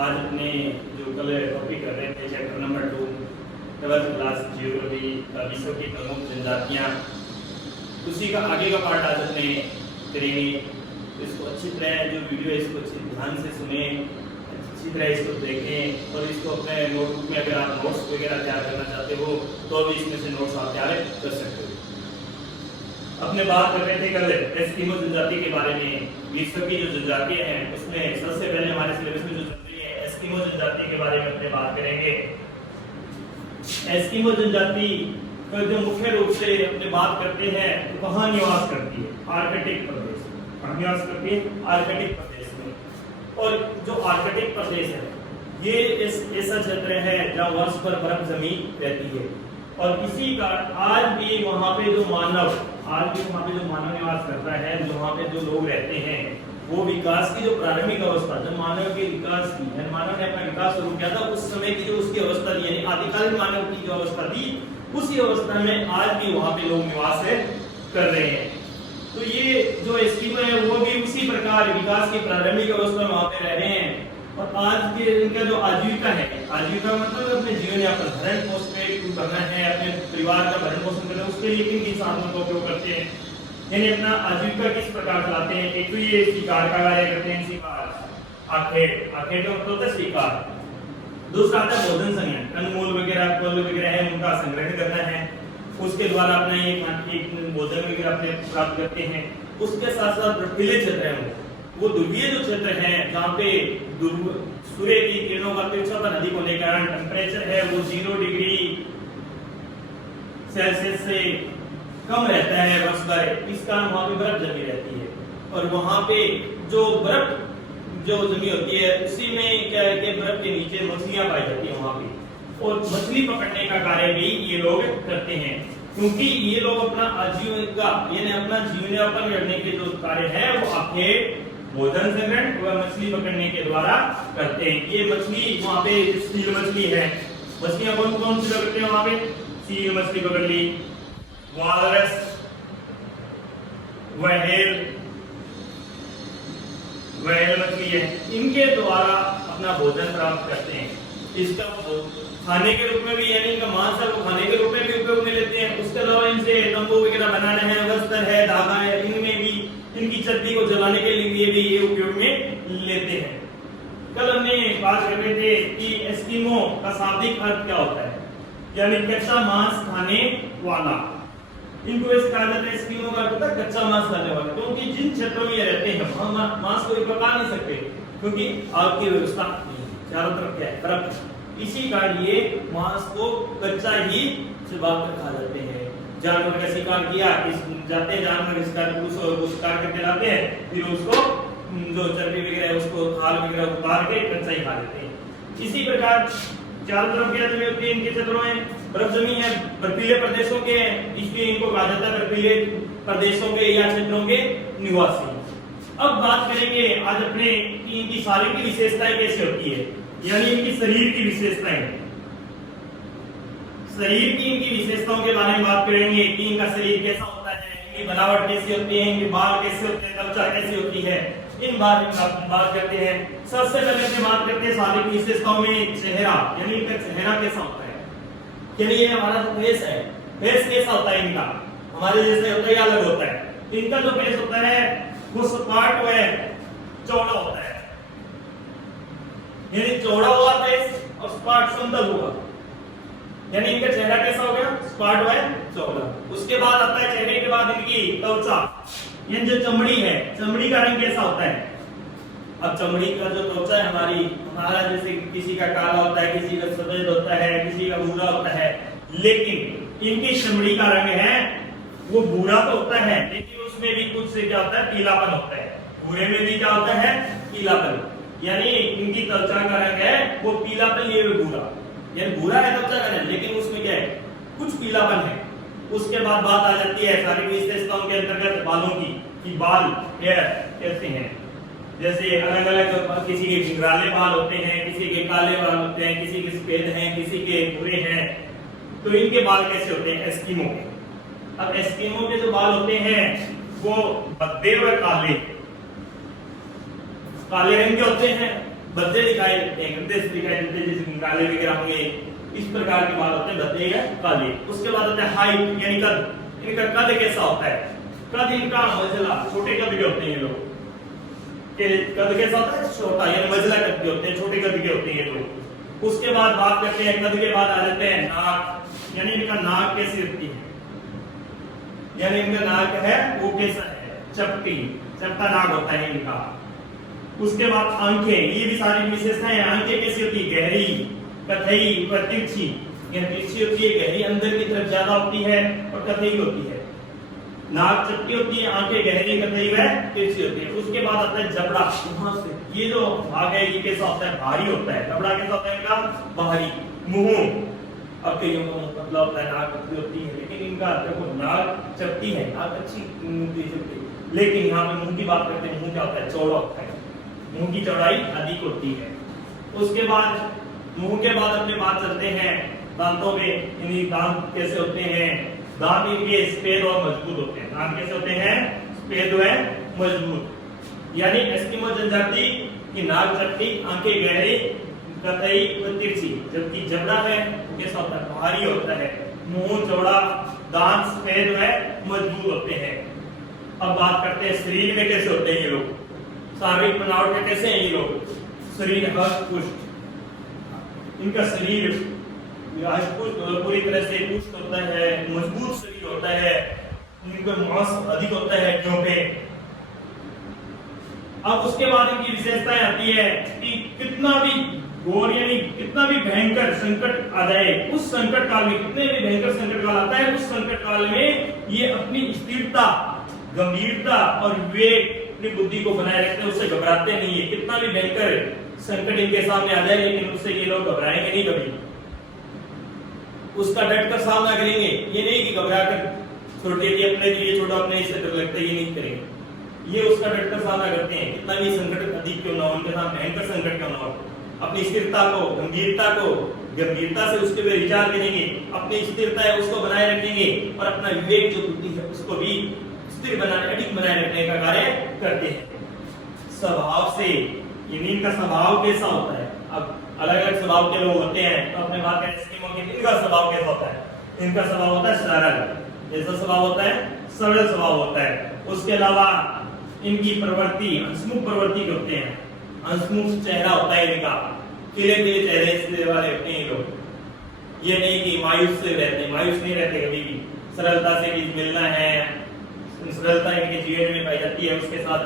आज अपने जो कल टॉपिक कर रहे थे chapter number 2 12th class geography विश्व की प्रमुख जनजातियाँ, उसी का आगे का पार्ट आज अपने करेंगे। इसको अच्छी तरह जो वीडियो है इसको अच्छी ध्यान से सुने, अच्छी तरह इसको देखें और इसको अपने नोटबुक में अगर आप नोट्स वगैरह तैयार करना चाहते हो तो भी इसमें से नोट्स आप तैयार कर सकते हो। अपने बात कर रहे थे कल एस्किमो जनजाति के बारे में। विश्व की जो जनजातियां हैं उसमें सबसे पहले हमारे सिलेबस में जो चल रही है एस्किमो जनजाति के बारे में अपने बात करेंगे। एस्किमो जनजाति जो मुख्य रूप से अपने बात करते हैं तो कहाँ निवास करती है? आर्कटिक प्रदेश में निवास करती है, आर्कटिक प्रदेश में। और जो आर्कटिक प्रदेश है ये ऐसा क्षेत्र है जहाँ वर्ष भर बर्फ जमी रहती है और इसी का आज भी वहाँ पे जो मानव निवास करता है, जो वहाँ पे जो लोग रहते हैं, वो विकास की जो प्रारंभिक अवस्था जब मानव के विकास की मानव ने अपना विकास शुरू किया था उस समय की जो उसकी अवस्था थी यानी आदिकालीन मानव की जो अवस्था थी उसी अवस्था में आज भी वहाँ पे लोग निवास कर रहे हैं। तो ये जो एस्किमो है वो भी उसी प्रकार विकास की प्रारंभिक अवस्था में वहाँ पे रह रहे हैं और आज के इनका जो आजीविका है, आजीविका मतलब अपने जीवन यापन भरण पोषण करना है, अपने परिवार का भरण पोषण करना है, उसके लिए किन किन साधनों का उपयोग करते हैं, यानी अपना आजीविका किस प्रकार चलाते हैं। एक तो ये शिकार का कार्य करते हैं, शिकार आखेट का मतलब होता है शिकार। दूसरा आता है भोजन संग्रहण, कंदमूल वगैरह फल वगैरह है उनका संग्रहण करना है, उसके द्वारा अपना एक भोजन वगैरह अपने प्राप्त करते हैं। उसके साथ साथ बर्फीले क्षेत्र है वो ध्रुवीय जो क्षेत्र है जहाँ पे सूर्य की किरणों का तीव्रता अधिक होने के कारण टेम्परेचर है वो 0 डिग्री सेल्सियस से कम रहता है वर्ष भर, इस कारण वहाँ पे बर्फ जमी रहती है और वहाँ पे जो बर्फ जो जमी होती है उसी में क्या है कि बर्फ के नीचे मछलियां पाई जाती है वहाँ पे और मछली पकड़ने का कार्य भी ये लोग करते हैं क्योंकि ये लोग अपना आजीविका यानी अपना जीवन यापन करने के जो कार्य है वो आपके भोजन संग्रहण व मछली पकड़ने के द्वारा करते हैं। ये मछली वहाँ पे सील मछली है, मछलियां कौन कौन सी पकड़ते हैं वहाँ पे? सील मछली पकड़ ली, वालरस, व्हेल मछली है, इनके द्वारा अपना भोजन प्राप्त करते हैं। इसका खाने के रूप में भी यानी इनका मांस है वो खाने के रूप में भी उपयोग में लेते हैं। उसके अलावा इनसे तंबू वगैरह बनाना है, वस्त्र है, धागा है, इनमें भी इनकी चर्बी को जलाने के लिए भी ये उपयोग में लेते हैं। कल हमने बात कर रहे थे कि एस्किमो का शाब्दिक अर्थ क्या होता है, यानी कच्चा मांस खाने वाला। इनको इस कहा जाता है एस्किमो का अर्थ कच्चा मांस खाने वाला, क्योंकि जिन क्षेत्रों में ये रहते हैं वहां मांस को पका नहीं सकते क्योंकि आग की व्यवस्था चारों तरफ क्या है, बर्फ। इसी कारण ये मांस को कच्चा ही चबा कर खा जाते हैं। जानवर का शिकार किया जाते हैं, जानवर का शिकार करके लाते हैं, फिर उसको जो चर्बी वगैरह है उसको खाल वगैरह उतार के कच्चा ही खा लेते हैं। इसी प्रकार चारों तरफ क्या जमी होती है इनके क्षेत्रों में बर्फ जमी है, बर्फीले प्रदेशों के हैं, इसलिए इनको कहा जाता है बर्फीले प्रदेशों के या क्षेत्रों के निवासी। अब बात करेंगे आज अपने इनकी शारीरिक विशेषताएं कैसे होती है, यानी इनकी शरीर की विशेषताएं, शरीर की इनकी विशेषताओं के बारे में बात करेंगे कि इनका शरीर कैसा होता है, इनकी बनावट कैसी होती है, इनके बाल कैसे होते हैं, त्वचा कैसी होती है, इन बारे में बात करते हैं। सबसे पहले से बात करते हैं शारीरिक विशेषताओं में चेहरा, यानी इनका चेहरा कैसा होता है। यानी ये हमारा जो फेस है, फेस कैसा होता है इनका, हमारे जैसे होता है या अलग होता है। इनका जो फेस होता है वो सपाट व चौड़ा होता है, यानी चौड़ा हुआ फेस और सपाट समतल हुआ, यानी इनका चेहरा कैसा हो गया, सपाट व चौड़ा। उसके बाद आता है चेहरे के बाद इनकी त्वचा, ये जो चमड़ी है, चमड़ी का रंग कैसा होता है। अब चमड़ी का जो त्वचा है हमारा जैसे किसी का काला होता है, किसी का सफेद होता है, किसी का भूरा होता है, लेकिन इनकी चमड़ी का रंग है वो भूरा तो होता है लेकिन उसमें भी कुछ से क्या होता है, पीलापन होता है। भूरे में भी क्या होता है, पीलापन, यानी इनकी त्वचा का रंग है वो पीलापन, ये भूरा, यानी भूरा है त्वचा का रंग लेकिन उसमें क्या है, कुछ पीलापन है। उसके बाद बात आ जाती है शारीरिक विशेषताओं के अंतर्गत बालों की, कि बाल हेयर कैसे हैं। जैसे अलग अलग किसी के घिंघराले बाल होते हैं, किसी के काले बाल होते हैं, किसी के सफेद हैं, किसी के भूरे हैं। तो इनके बाल कैसे होते हैं एस्किमो के। अब एस्किमो के जो बाल होते हैं वो भद्दे व काले रंग के होते हैं भद्दे दिखाई देते हैं, गद्दे दिखाई देते हैं, जैसे काले वगैरह होंगे, इस प्रकार के बाल होते हैं भद्दे या काले। उसके बाद होता है हाइट यानी कद, इनका कद कैसा होता है, कद इनका मझला, छोटे कद के होते हैं ये लोग, के कद कैसा होता है छोटा, यानी मझला कद के होते हैं, छोटे कद के होते हैं ये लोग। उसके बाद बात करते हैं कद के बाद आ जाते हैं नाक, यानी इनका नाक कैसी होती है, यानी इनका नाक है वो कैसा है, चपटी, चपटा नाक होता है इनका। उसके बाद आंखें, ये भी सारी विशेषताएं हैं। आंखें कैसी होती है, गहरी, कथई, तिरछी, यह तिरछी होती है, गहरी अंदर की तरफ ज्यादा होती है और कथई होती है। नाक चपटी होती है, आंखें गहरी, कथई व तिरछी होती है। उसके बाद आता है जबड़ा, वहां से ये जो भाग है ये कैसा होता है, भारी होता है। जबड़ा कैसा होता है इनका, भारी। मुंह, अब कईयों का मुंह पतला होता है, नाक पतली होती है, लेकिन इनका देखो नाक चपटी है, नाक अच्छी, लेकिन यहाँ पे मुंह की बात करते हैं, मुंह क्या होता है, चौड़ा होता है, मुंह की चौड़ाई अधिक होती है। उसके बाद मुंह के बाद अपने बात करते हैं दांतों में, इनके दांत कैसे होते हैं, दांत इनके सफेद और मजबूत होते हैं। दांत कैसे होते हैं, सफेद व मजबूत। यानी एस्किमो जनजाति की नाक चपटी, आंखें गहरी, कथई व तिरछी, जबकि जबड़ा है वो कैसा होता है, भारी होता है, मुंह चौड़ा, दांत सफेद व मजबूत होते हैं। अब बात करते हैं शरीर में कैसे होते हैं ये लोग, शारीरिक बनावट में कैसे हैं ये लोग, शरीर हष्ट पुष्ट, इनका शरीर हष्ट पुष्ट पूरी तरह से पुष्ट होता है, मजबूत शरीर होता है, इनका मांस अधिक होता है हड्डियों पे। अब उसके बाद इनकी विशेषताएं आती है कि कितना भी घोर यानी कितना भी भयंकर संकट आ जाए, उस संकट काल में, कितने भी भयंकर संकट काल आता है, उस संकट काल में ये अपनी स्थिरता, गंभीरता और विवेक, अपनी बुद्धि को बनाए रखते हैं, उससे घबराते नहीं है। कितना भी भयंकर संकट इनके सामने आ जाए, लेकिन उससे ये लोग घबराएंगे नहीं कभी, उसका डट कर सामना करेंगे। ये नहीं कि घबरा कर छोड़ दिए, अपने लिए छोड़ो, अपने इससे डर लगता है, ये नहीं करेंगे। ये उसका डट कर सामना करते हैं, कितना भी संकट अधिक क्यों ना हो, उनके साथ भयंकर संकट क्यों ना हो, अपनी स्थिरता को, गंभीरता से उसके ऊपर विचार करेंगे, अपनी स्थिरता है उसको बनाए रखेंगे और अपना विवेक जो बुद्धि है उसको भी स्थिर बनाने, अडिग बनाए रखने का कार्य करते हैं। स्वभाव से इनका स्वभाव कैसा होता है, अब अलग अलग स्वभाव के लोग होते हैं, तो अपने बात करें एस्किमो के, इनका स्वभाव कैसा होता है, इनका स्वभाव होता है सरल, जैसा स्वभाव होता है सरल स्वभाव होता है। उसके अलावा इनकी प्रवृत्ति हंसमुख प्रवृत्ति के होते हैं, हंसमुख चेहरा होता है इनका, खिले खिले चेहरे वाले होते हैं लोग। ये नहीं कि मायूस से रहते हैं, मायूस नहीं रहते कभी भी, सरलता से भी मिलना है, सरलता इनके जीवन में पाई जाती है। उसके साथ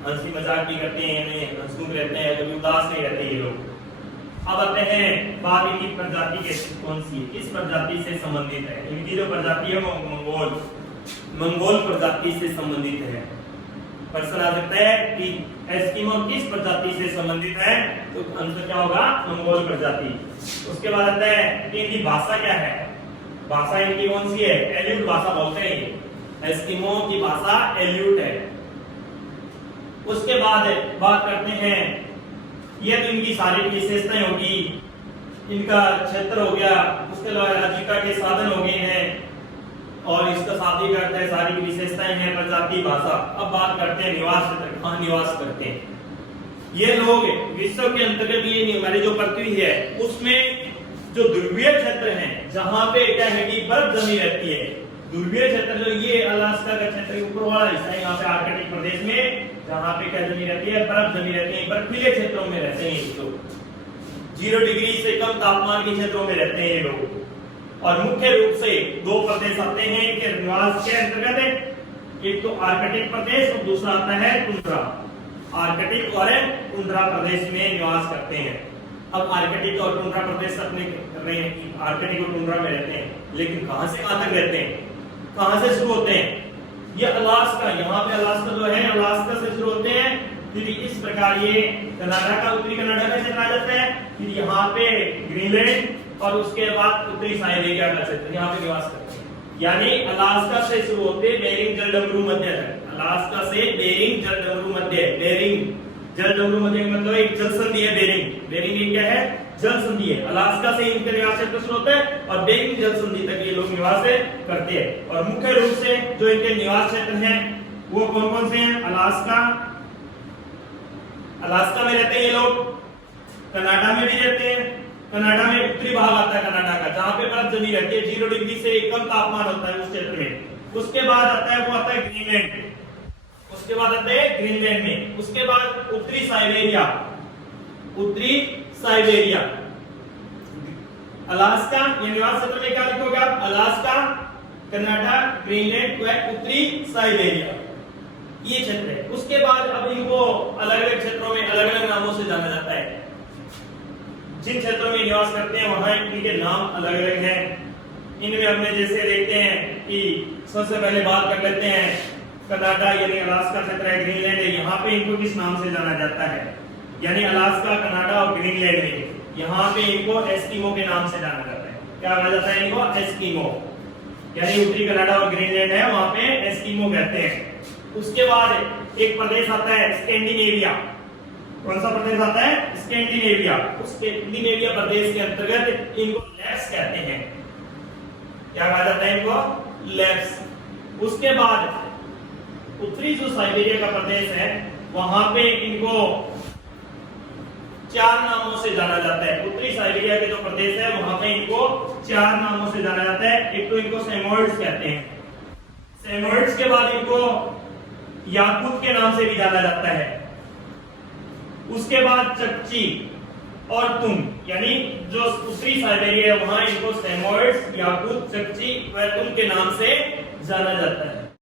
हंसी मजाक भी करते हैं, हंसमुख रहते हैं, कभी उदास नहीं रहते ये लोग। अब आते हैं बात इनकी प्रजाति कैसी कौन सी है, किस प्रजाति से संबंधित है। इनकी जो प्रजाति है वो मंगोल प्रजाति से संबंधित है। प्रश्न आ सकता है कि एस्किमो किस प्रजाति से संबंधित है, तो आंसर क्या होगा, मंगोल प्रजाति। उसके बाद आता है कि इनकी भाषा क्या है, भाषा इनकी कौन सी है, एल्यूट भाषा बोलते हैं, एस्किमो की भाषा एल्यूट है। उसके बाद बात करते हैं, ये तो इनकी सारी विशेषताएं होगी, इनका क्षेत्र हो गया, उसके अलावा आजीविका के साधन हो गए हैं, और इसका साथ ही करते हैं सारी विशेषताएं हैं, प्रजाति, भाषा। अब बात करते हैं निवास क्षेत्र, कहाँ निवास करते हैं ये लोग। विश्व के अंतर्गत ये हमारी जो पृथ्वी है उसमें जो ध्रुवीय क्षेत्र है, जहाँ पे क्या है कि बर्फ जमी रहती है, ध्रुवीय क्षेत्र जो ये अलास्का का क्षेत्र ऊपर वाला हिस्सा है, यहाँ पे आर्कटिक प्रदेश में जहाँ पे क्या जमी रहती है, बर्फ जमी रहती है, बर्फीले क्षेत्रों में रहते हैं ये लोग, 0 डिग्री से कम तापमान के क्षेत्रों में रहते हैं ये लोग। और मुख्य रूप से 2 प्रदेश आते हैं इनके निवास के अंतर्गत, एक तो आर्कटिक प्रदेश और दूसरा आता है टुंड्रा। आर्कटिक और टुंड्रा प्रदेश में निवास करते हैं। अब आर्कटिक और टुंड्रा प्रदेश अपने कर रहे हैं कि आर्कटिक और टुंड्रा में रहते हैं, लेकिन कहां से कहां तक रहते हैं, कहां से शुरू होते हैं, ये अलास्का, यहाँ पे अलास्का जो है अलास्का से शुरू होते हैं, फिर इस प्रकार ये कनाडा का, उत्तरी कनाडा का क्षेत्र आ जाता है, फिर यहाँ पे ग्रीनलैंड, और उसके बाद उत्तरी साइबेरिया का क्षेत्र, यहाँ पे निवास करते हैं। यानी अलास्का से शुरू होते बेरिंग जलडमरू मध्य तक, अलास्का से बेरिंग जलडमरू मध्य, बेरिंग जलडमरू मध्य मतलब एक जल संधि है बेरिंग, बेरिंग ये क्या है, जल संधि है। अलास्का से इनके निवास क्षेत्र शुरू होता है और बेरिंग जल संधि तक ये लोग निवास करते हैं। और मुख्य रूप से जो इनके निवास क्षेत्र हैं वो कौन कौन से हैं, अलास्का में रहते हैं ये लोग, कनाडा में भी रहते हैं। कनाडा में उत्तरी भाग आता है कनाडा का, जहां पे बर्फ जमी रहती है, 0 डिग्री से कम तापमान होता है उस क्षेत्र में। उसके बाद आता है वो आता है ग्रीनलैंड, उसके बाद आता है ग्रीनलैंड में। उसके बाद उत्तरी साइबेरिया, उत्तरी साइबेरिया, अलास्का, ये निवास क्षेत्र में क्या लिखोगे आप, अलास्का, कनाडा, ग्रीनलैंड व उत्तरी साइबेरिया, ये क्षेत्र है। उसके बाद अब इनको अलग अलग क्षेत्रों में अलग अलग नामों से जाना जाता है। जिन क्षेत्रों में निवास करते हैं वहां इनके नाम अलग अलग हैं। इनमें हमने जैसे देखते हैं कि सबसे पहले बात कर लेते हैं कनाडा यानी अलास्का क्षेत्र है, ग्रीनलैंड है, यहाँ पे इनको किस नाम से जाना जाता है, यानी अलास्का, कनाडा और ग्रीनलैंड में यहाँ पे इनको एस्किमो के नाम से जाना जाता है। क्या कहा जाता है इनको, एस्किमो, यानी उत्तरी कनाडा और ग्रीनलैंड है वहां पे एस्किमो कहते हैं। उसके बाद एक प्रदेश आता है स्कैंडिनेविया। कौन सा प्रदेश आता है, स्कैंडिनेविया। उस स्कैंडिनेविया प्रदेश के अंतर्गत इनको लैप्स कहते हैं। क्या कहा जाता है इनको, लैप्स। उसके बाद उत्तरी जो साइबेरिया का प्रदेश है वहां पे इनको 4 नामों से जाना जाता है। उत्तरी साइबेरिया के जो प्रदेश है वहां पे इनको 4 नामों से जाना जाता है। एक तो इनको सेमोइड्स कहते हैं, सेमोइड्स के बाद इनको याकूत के नाम से भी जाना जाता है। उसके बाद चकची और तुम, यानी जो उत्तरी साइबेरिया है वहां इनको सेमोइड्स, याकूत, चकची व तुम के नाम से जाना जाता है।